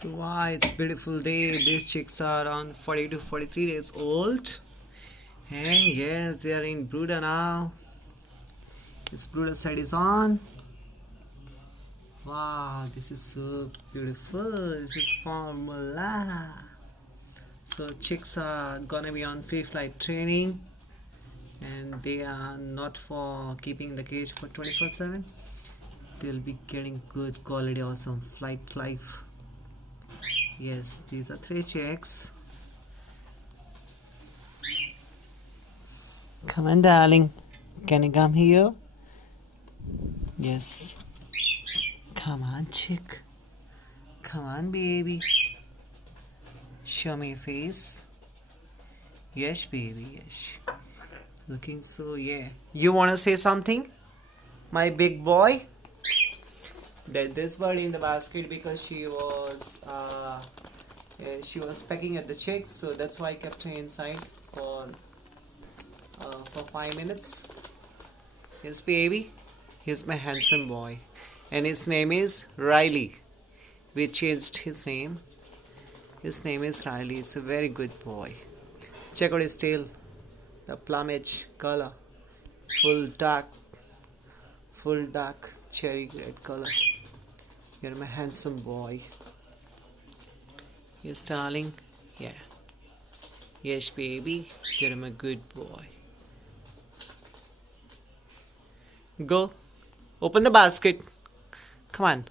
So why it's beautiful day. These chicks are around 40 to 43 days old. And yes, they are in brooder now. This brooder set is on. Wow, this is so beautiful. This is formula. So chicks are gonna be on free flight training, and they are not for keeping in the cage for 24/7. They'll be getting good quality, awesome flight life. Yes, these are 3 chicks. Come on, darling. Can you come here? Yes. Come on, chick. Come on, baby. Show me your face. Yes, baby, yes. Looking so, yeah. You want to say something? My big boy? That this bird in the basket because she was pecking at the chicks, so that's why I kept her inside for 5 minutes. Yes, baby. He's my handsome boy, and his name is Riley. We changed his name. His name is Riley. It's a very good boy. Check out his tail, the plumage color, full dark cherry red color. You're my handsome boy. Yes, darling. Yeah. Yes, baby. You're my good boy. Go. Open the basket. Come on.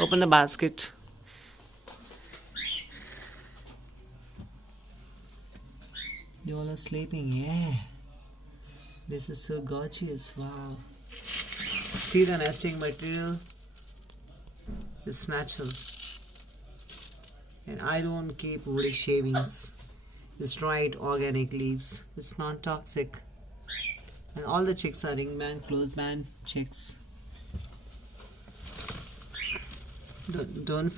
Open the basket. You all are sleeping, yeah. This is so gorgeous, wow. See the nesting material? It's natural. And I don't keep woody shavings. It's dried organic leaves. It's non-toxic. And all the chicks are ring band, closed band chicks. Don't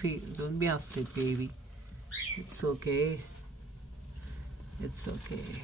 be afraid, baby. It's okay. It's okay.